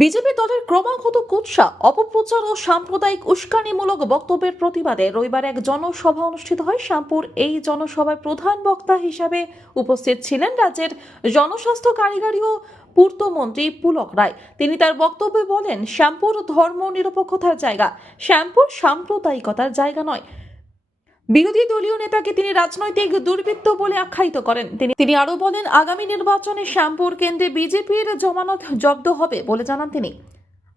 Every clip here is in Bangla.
বিজেপি দলের ক্রমাগত কুৎসা, অপপ্রচার ও সাম্প্রদায়িক উস্কানিমূলক বক্তব্যের প্রতিবাদে রবিবার এক জনসভা অনুষ্ঠিত হয়। শ্যামপুর এই জনসভায় প্রধান বক্তা হিসাবে উপস্থিত ছিলেন রাজ্যের জনস্বাস্থ্য কারিগরি ও পূর্তমন্ত্রী পুলক রায়। তিনি তার বক্তব্যে বলেন শ্যামপুর ধর্ম নিরপেক্ষতার জায়গা। শ্যামপুর সাম্প্রদায়িকতার জায়গা নয়। বিরোধী দলীয় নেতাকে তিনি রাজনৈতিক দুর্বৃত্ত বলে আখ্যায়িত করেন। তিনি তিনি আরও বলেন, আগামী নির্বাচনে শ্যামপুর কেন্দ্রে বিজেপির জমানত জব্দ হবে বলে জানান তিনি।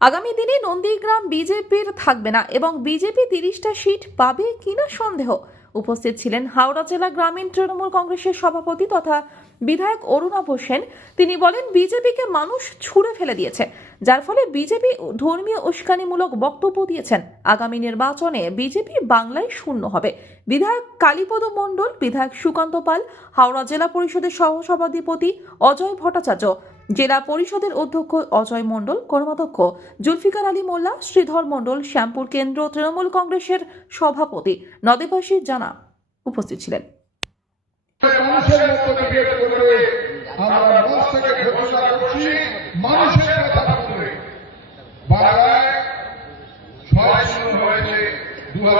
আগামী দিনে নন্দীগ্রাম বিজেপির থাকবে না এবং বিজেপি তিরিশটা সিট পাবে কিনা সন্দেহ। উপস্থিত ছিলেন হাওড়া জেলা গ্রামীণ তৃণমূল কংগ্রেসের সভাপতি তথা বিধায়ক অরুণাভ সেন। তিনি বলেন, বিজেপিকে মানুষ ছুঁড়ে ফেলে দিয়েছে, যার ফলে বিজেপি ধর্মীয় উস্কানিমূলক বক্তব্য দিয়েছেন। আগামী নির্বাচনে বিজেপি বাংলায় শূন্য হবে। বিধায়ক কালীপদ মণ্ডল, বিধায়ক সুকান্ত পাল, হাওড়া জেলা পরিষদের সহসভাধিপতি অজয় ভট্টাচার্য, জেলা পরিষদের অধ্যক্ষ অজয় মণ্ডল, কর্মাধ্যক্ষ জুলফিকার আলী মোল্লা, শ্রীধর মণ্ডল, শ্যামপুর কেন্দ্র, তৃণমূল কংগ্রেসের সভাপতি নদেবাসী জানা উপস্থিত ছিলেন মানুষের মতো ডিবেট করবে আমরা মঞ্চ থেকে ঘোষণা করছি মানুষের কথা বলবে বাংলায় ছয় শূন্য হয়েছে দু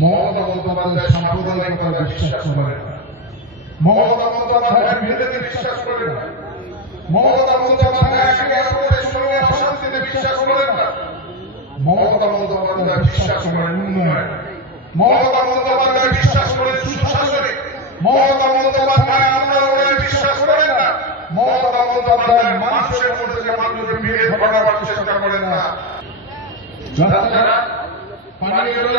মমতা বন্দ্যোপাধ্যায় সাম্প্রদায়িকতার বিশ্বাস করে না। মমতা বন্দ্যোপাধ্যায় বিভেদে বিশ্বাস করে না। মমতা বন্দ্যোপাধ্যায় একে বিশ্বাস করে না। মমতা বন্দ্যোপাধ্যায় বিশ্বাস করেন উন্নয়ন। মমতা বন্দ্যোপাধ্যায় বিশ্বাস করেন সুশাসনে। মমতা বন্দ্যোপাধ্যায় আন্দোলনে বিশ্বাস করেন না। মমতা বন্দ্যোপাধ্যায় মানুষের মধ্যে মানুষের ভিড়ে ভরাবার চেষ্টা করেন না। পানীয় জল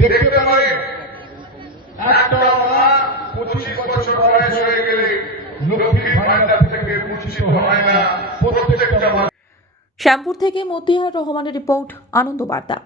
দেখতে পারেন, একটা মা পঁচিশ বছর বয়স হয়ে গেলে লক্ষ্মীর ভাণ্ডার থেকে বঞ্চিত হয় না, প্রত্যেকটা শ্যামপুর থেকে মতিহার রহমানের রিপোর্ট আনন্দ বার্তা